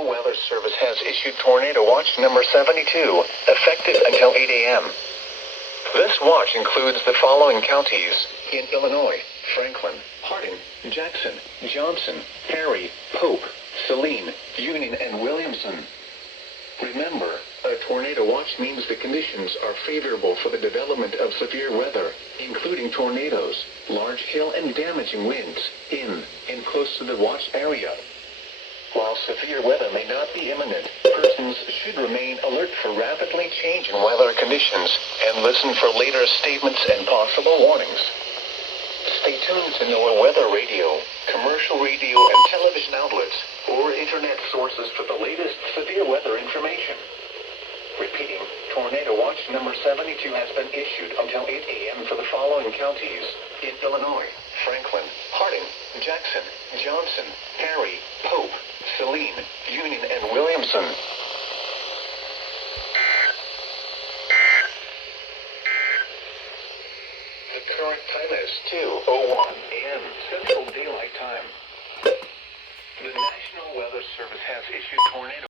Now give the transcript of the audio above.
National Weather Service has issued Tornado Watch number 72, effective until 8 a.m. This watch includes the following counties in Illinois: Franklin, Harding, Jackson, Johnson, Perry, Pope, Saline, Union, and Williamson. Remember, a tornado watch means the conditions are favorable for the development of severe weather, including tornadoes, large hail, and damaging winds in and close to the watch area. While severe weather may not be imminent, persons should remain alert for rapidly changing weather conditions and listen for later statements and possible warnings. Stay tuned to NOAA weather radio, commercial radio and television outlets, or internet sources for the latest severe weather information. Repeating, Tornado Watch number 72 has been issued until 8 a.m. for the following counties in Illinois: Franklin, Harding, Jackson, Johnson, Perry, Pope, Saline, Union, and Williamson. The current time is 2:01 a.m. Central Daylight Time. The National Weather Service has issued tornado